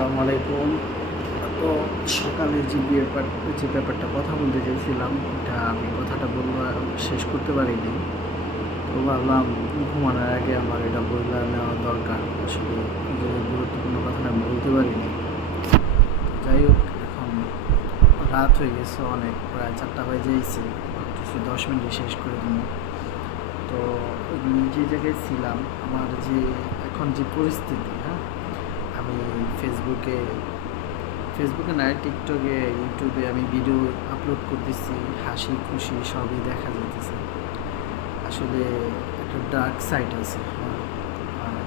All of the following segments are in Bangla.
আসসালামু আলাইকুম। তো সকালে যে ব্যাপারটা কথা বলতে চাইছিলাম, এটা আমি কথাটা শেষ করতে পারিনি। তো ভাবলাম ঘুমানোর আগে আমার এটা বইলা নেওয়া দরকার। আসলে যে গুরুত্বপূর্ণ কথাটা আমি বলতে পারিনি। যাই হোক, এখন রাত হয়ে গেছে অনেক, প্রায় 4টা বেজেইছে। কিছু 10 মিনিটে শেষ করে দিই। তো যে জায়গায় ছিলাম, আমার যে এখন যে পরিস্থিতি, হ্যাঁ, আমি ফেসবুকে ফেসবুকে না, টিকটকে, ইউটিউবে আমি ভিডিও আপলোড করতেছি, হাসি খুশি সবই দেখা যাইতেছে। আসলে একটা ডার্ক সাইড আছে, হ্যাঁ। আর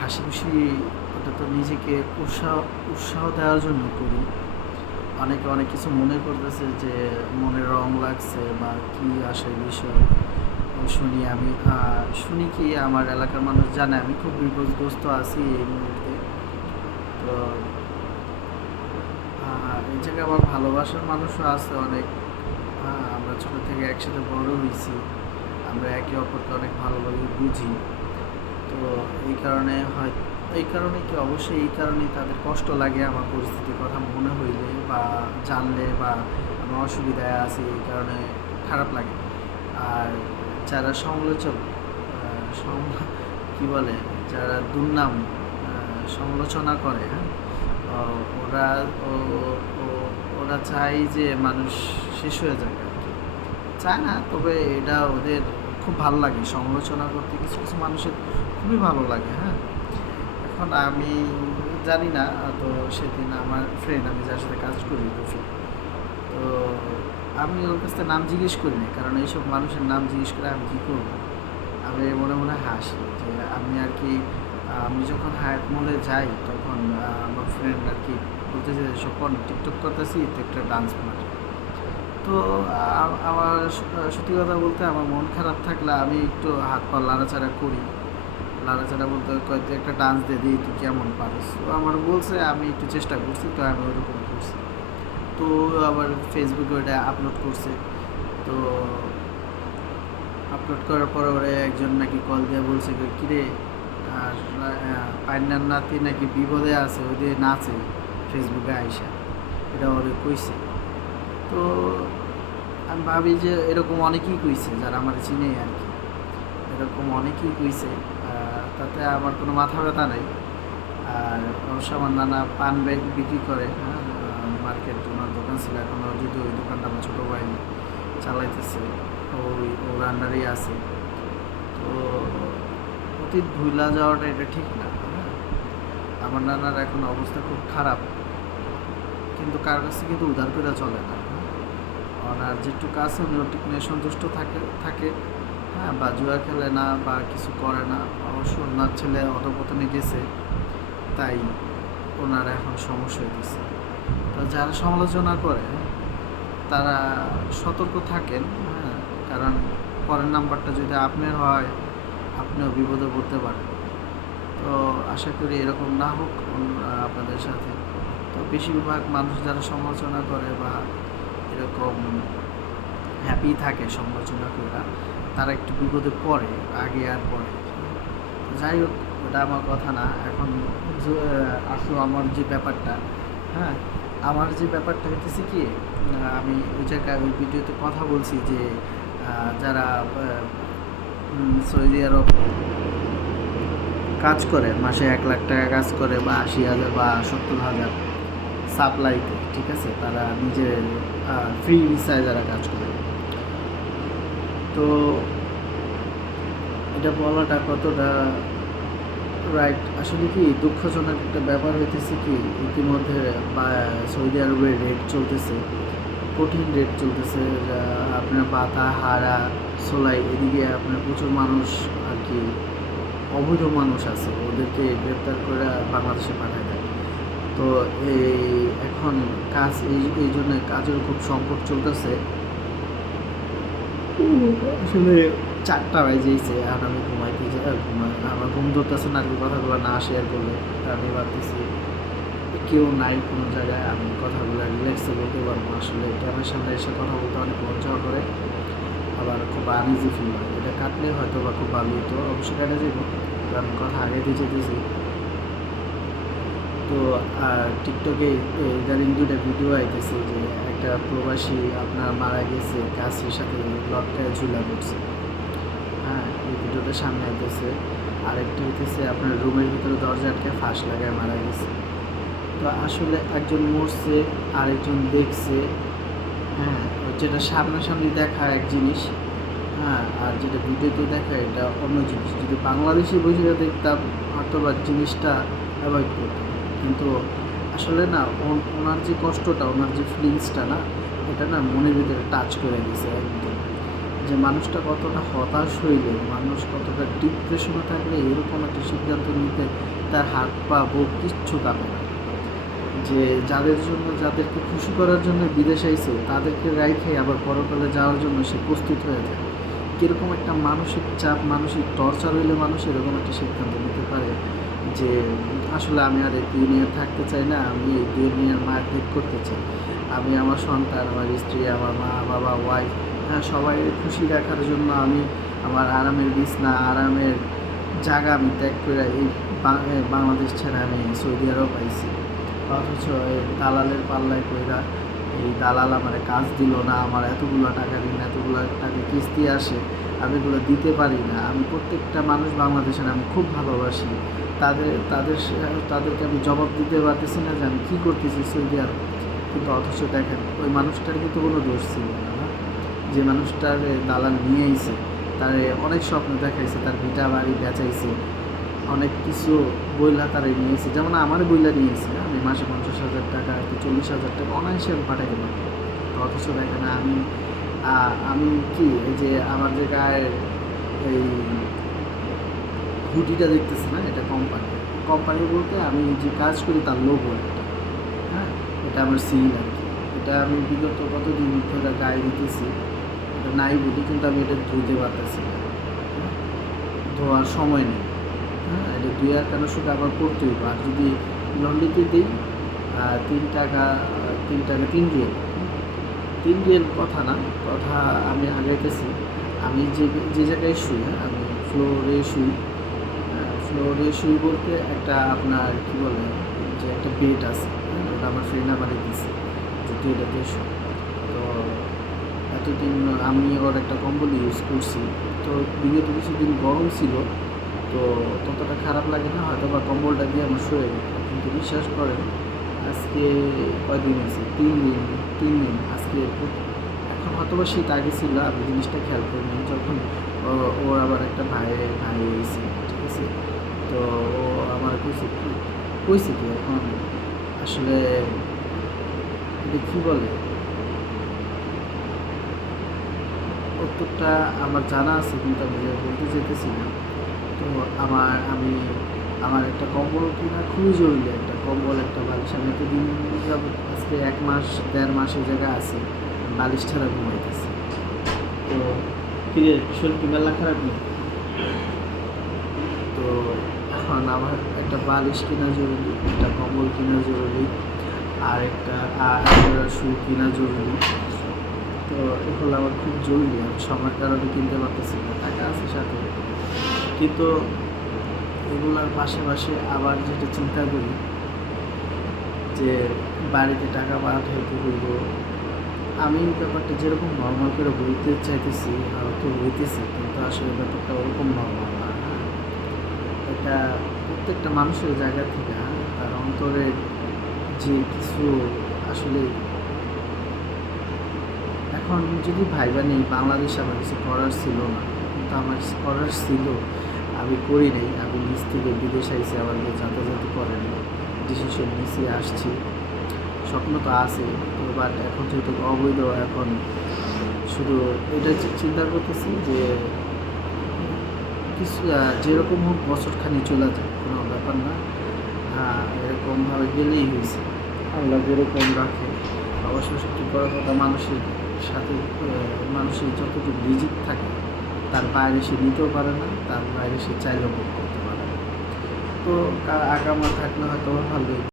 হাসি খুশি ওটা তো নিজেকে উৎসাহ দেওয়ার জন্য করি। অনেকে অনেক কিছু মনে করতেছে যে মনে রং লাগছে বা কি আসে বিষয়। শুনি কি আমার এলাকার মানুষ জানে আমি খুব বিপদগ্রস্ত আছি এই মুহূর্তে। তো এই জায়গায় আমার ভালোবাসার মানুষও আছে অনেক। আমরা ছোটো থেকে একসাথে বড় হয়েছি, আমরা একে অপরকে অনেক ভালোভাবে বুঝি। তো এই কারণে কি অবশ্যই এই কারণেই তাদের কষ্ট লাগে আমার পরিস্থিতির কথা মনে হইলে বা জানলে, বা আমার অসুবিধায় আছে এই কারণে খারাপ লাগে। আর যারা কি বলে, যারা দুর্নাম সমালোচনা করে, হ্যাঁ, ওরা ওরা চায় যে মানুষ শেষ হয়ে যাবে আর কি। চায় না, তবে এটা ওদের খুব ভালো লাগে সমালোচনা করতে। কিছু কিছু মানুষের খুবই ভালো লাগে, হ্যাঁ। এখন আমি জানি না, তো সেদিন আমার ফ্রেন্ড, আমি যার সাথে কাজ করি, রফিক, তো আমি ওর কাছ থেকে নাম জিজ্ঞেস করিনি, কারণ এইসব মানুষের নাম জিজ্ঞেস করে আমি কী করবো। আমি মনে মনে হাসি যে আমি যখন হায়াত মলে যাই, তখন আমার ফ্রেন্ড আর কি বলতেছে যখন টিকটক করতেছি তো একটা ডান্স মার। তো আমার সত্যি কথা বলতে, আমার মন খারাপ থাকলে আমি একটু হাত পা লাড়াচাড়া করি। লাড়াচাড়া বলতে কয়েকটা একটা ডান্স দিয়ে দিই, তুই কেমন পারিস। তো আমার বলছে, আমি একটু চেষ্টা করছি, তো আমি ওইরকম করছি। তো আবার ফেসবুকে ওটা আপলোড করছে। তো আপলোড করার পর ওরা একজন নাকি কল দিয়ে বলছে, কিরে আর পান্নার নাতি নাকি বিপদে আছে, ওদের নাচে ফেসবুকে আইসা, এটা ওরে কইছে। তো আমি ভাবি যে এরকম অনেকেই কইছে যারা আমার চিনে আর কি, এরকম অনেকেই কইছে। তাতে আমার কোনো মাথা ব্যথা নেই। আর অবশ্য আমার নানা পান ব্যাগ বিক্রি করে, হ্যাঁ, মার্কেট, ওনার দোকান ছিল, এখন যদি ওই দোকানটা আমার ছোটো ভাই চালাইতেছে, ওর আন্ডারেই আছে। তো অতীত ভুলা যাওয়াটা এটা ঠিক না, হ্যাঁ। আমার নানার এখন অবস্থা খুব খারাপ, কিন্তু কার কাছে কিন্তু উধার করে চলে না, হ্যাঁ। ওনার যেটুকু আছে উনি ওটুকু নিয়ে সন্তুষ্ট থাকে, হ্যাঁ, বা জুয়া খেলে না বা কিছু করে না। অবশ্য ওনার ছেলে অধপতনে গেছে, তাই ওনার এখন সমস্যা হয়েছে। তো যারা সমালোচনা করে তারা সতর্ক থাকেন, হ্যাঁ, কারণ পরের নাম্বারটা যদি আপনার হয়, আপনিও বিপদে পড়তে পারেন। তো আশা করি এরকম না হোক আপনাদের সাথে। তো বেশিরভাগ মানুষ যারা সমালোচনা করে বা এরকম হ্যাপি থাকে সমালোচনা করে, তারা একটু বিপদে পড়ে, আগে আর পরে। যাই হোক, ওটা আমার কথা না। এখন আসলে আমার যে ব্যাপারটা, হ্যাঁ, আমার যে ব্যাপারটা হইতেছে কি, আমি ওই জায়গায় ওই ভিডিওতে কথা বলছি যে যারা সৌদি আরব কাজ করে, মাসে 1 লাখ টাকা কাজ করে বা 80,000 বা 70,000 সাপ্লাইতে, ঠিক আছে, তারা নিজের ফ্রি ভিসায় যারা কাজ করে। তো এটা বলাটা কতটা রাইট, আসলে কি দুঃখজনক একটা ব্যাপার হইতেছে কি, ইতিমধ্যে সৌদি আরবের রেট চলতেছে, কঠিন রেট চলতেছে। আপনার বাতা, হারা, সোলাই, এদিকে আপনার প্রচুর মানুষ আর কি অবৈধ মানুষ আছে, ওদেরকে গ্রেপ্তার করে বাংলাদেশে পাঠায় দেয়। তো এখন এই জন্য কাজের খুব সংকট চলতেছে। আসলে 4টা বাজেছে, আর আমি আমার ঘুম ধরতেছে না আর কি, কথাগুলো না শেয়ার করলে। আমি ভাবতেছি কেউ নাই কোনো জায়গায়, আমি কথাগুলো রিল্যাক্সে বলতে পারবো। আসলে ক্যামেরার সামনে এসে কথা বলতে অনেক লজ্জা করে, আবার খুব আনইজি ফিল হয়। এটা কাটলে হয়তো বা খুব ভালো হতো, অবশ্যই কাটে যাবো, আমি কথা আগে দিয়ে যেতেছি। তো টিকটকে ইদানিং দুইটা ভিডিও আইতেছে যে একটা প্রবাসী আপনার মারা গেছে, গাছের সাথে লটকায় ঝুলা পড়ছে। হ্যাঁ, এই ভিডিওটা সামনে আইতেছে। আরেকটা হইতেছে আপনার রুমের ভিতরে দরজা আটকে ফাঁস লাগায় মারা গেছে। তো আসলে একজন মরছে, আরেকজন দেখছে। হ্যাঁ, যেটা সামনাসামনি দেখা এক জিনিস, হ্যাঁ, আর যেটা ভিডিওতে দেখা এটা অন্য জিনিস। যদি বাংলাদেশি বসে দেখতাম হয়তো বা জিনিসটা অ্যাভয়েড করতাম, কিন্তু আসলে না ওনার যে কষ্টটা, ওনার যে ফিলিংসটা না, এটা না মনের ভিতরে টাচ করে গেছে একদম। যে মানুষটা কতটা হতাশ হইলে, মানুষ কতটা ডিপ্রেশনে থাকলে এরকম একটা সিদ্ধান্ত নিতে তার হাত পা বুক কিচ্ছু কাঁপে না। যে যাদের জন্য, যাদেরকে খুশি করার জন্য বিদেশ আইছে, তাদেরকে রাইখে আবার পরকালে যাওয়ার জন্য সে প্রস্তুত হয়ে যায়। কীরকম একটা মানসিক চাপ, মানসিক টর্চার হইলে মানুষ এরকম একটা সিদ্ধান্ত নিতে পারে যে আসলে আমি আর এই দুনিয়ায় থাকতে চাই না, আমি এই দুনিয়ার মায়ের ত্যাগ করতে চাই। আমি আমার সন্তান, আমার স্ত্রী, আমার মা বাবা, ওয়াইফ, হ্যাঁ, সবাই খুশি রাখার জন্য আমি আমার আরামের বিছনা, আরামের জায়গা আমি ত্যাগ করে এই বাংলাদেশ ছেড়ে আমি সৌদি আরব আইছি। অথচ এই দালালের পাল্লায় পইরা এই দালাল আমার কাজ দিল না, আমার এতগুলো টাকা ঋণ, এতগুলো টাকা কিস্তি আসে, আমি এগুলো দিতে পারি না। আমি প্রত্যেকটা মানুষ বাংলাদেশের আমি খুব ভালোবাসি, তাদেরকে আমি জবাব দিতে পারতেছি না যে আমি কী করতেছি সৌদি আরব। কিন্তু অথচ দেখেন ওই মানুষটার কিন্তু কোনো দোষ ছিল না। যে মানুষটার দালাল নিয়ে আইছে, তার অনেক স্বপ্ন দেখাইছে, তার ভিটা বাড়ি বেচাইছে, অনেক কিছু বইলা তারা নিয়েছে, যেমন আমার বইলা নিয়েছে। আমি মাসে 50,000 টাকা কি 40,000 টাকা অনায়াসে আমি পাঠাইতে পারি। অথচ দেখেন আমি কি এই যে আমার যে গায়ের এই হুডিটা দেখতেছি না, এটা কোম্পানি বলতে আমি যে কাজ করি তার লোগো একটা, হ্যাঁ, এটা আমার সিল আর কি। এটা আমি বিগত কতদিন ধরে গায়ে দিতেছি, এটা নাই বলি, কিন্তু আমি এটা ধুইতে পারতেছি না, ধোয়ার সময় নেই। হ্যাঁ, এটা 2 শুধু আবার করতেই হবে। আর যদি লন্ড্রিতে দিই 3 রিয়েল, 3 রিয়েল কথা না, কথা আমি আগাইতেছি। আমি যে জায়গায় শুই, হ্যাঁ, আমি ফ্লোরে শুই বলতে একটা আপনার কী বলে যে একটা বেড আছে, হ্যাঁ, ওটা আমার ফ্রেন্ড আমাকে দিচ্ছে যে তুই এটাতে শু। তো এতদিন আমি ওর একটা কম্বল ইউজ করছি। তো বিগত কিছুদিন গরম ছিল, তো ততটা খারাপ লাগে না, হয়তো বা কম্বলটা দিয়ে আমার শুয়ে যেত। কিন্তু বিশ্বাস করেন আজকে কয়দিন হয়েছে, 3 দিন আজকে। এখন হয়তো বা শীত আগে ছিল, আমি জিনিসটা খেয়াল করিনি। যখন ওর আবার একটা ভাই হয়েছে, ঠিক আছে, তো ও আমার কইছে কি এখন আসলে এটা কী বলে, উত্তরটা আমার জানা আছে কিন্তু আমি বলতে চাইতেছি না। তো আমার একটা কম্বল কিনা খুবই জরুরি, একটা কম্বল, একটা বালিশ। আমি এতদিন যাবত আজকে 1 মাস 1.5 মাস এই জায়গায় আছি, বালিশ ছাড়া ঘুমাইতেছি। তো ফিরে শরীর কি মেলা খারাপ নেই? তো এখন আমার একটা বালিশ কেনা জরুরি, একটা কম্বল কেনা জরুরি, আর একটা শু কেনা জরুরি। তো এগুলো আমার খুব জরুরি, আমি সময়ের কারণে কিনতে পারতেছি না, টাকা আছে সাথে। কিন্তু এগুলোর পাশাপাশি আবার যেটা চিন্তা করি যে বাড়িতে টাকা পাঠাইতে হইব, আমি ব্যাপারটা যেরকম নর্মাল করে বলতে চাইতেছি হয়তো হইতেছি, কিন্তু আসলে ব্যাপারটা ওরকম নর্মাল না। এটা প্রত্যেকটা মানুষের জায়গা থেকে, তার অন্তরে যে কিছু আসলে এখন যদি ভাইবা নেই, বাংলাদেশে আমার কিছু করার ছিল না, কিন্তু আমার কিছু করার ছিল, আমি করি নাই। আমি নিজ থেকে বিদেশ আইসি, আবার যাতায়াত করেন, ডিসিশন নিচে আসছি। স্বপ্ন তো আছে তো, বাট এখন যেহেতু অবৈধ, এখন শুধু এটা চিন্তা করতেছি যে কিছু যেরকম হোক বছরখানি চলে যায়, কোনো ব্যাপার না। এরকমভাবে গেলেই হয়েছে, আল্লাহ যেরকম রাখে। অবশ্য সত্যি বড় কথা, মানুষের যতটুকু রিজিক থাকে তার বাইরে সে নিতেও পারে না, তার বাইরে সে চাইলেও ভোগ করতে পারে না। তো আগামা থাকলে হয়তো ভালোই।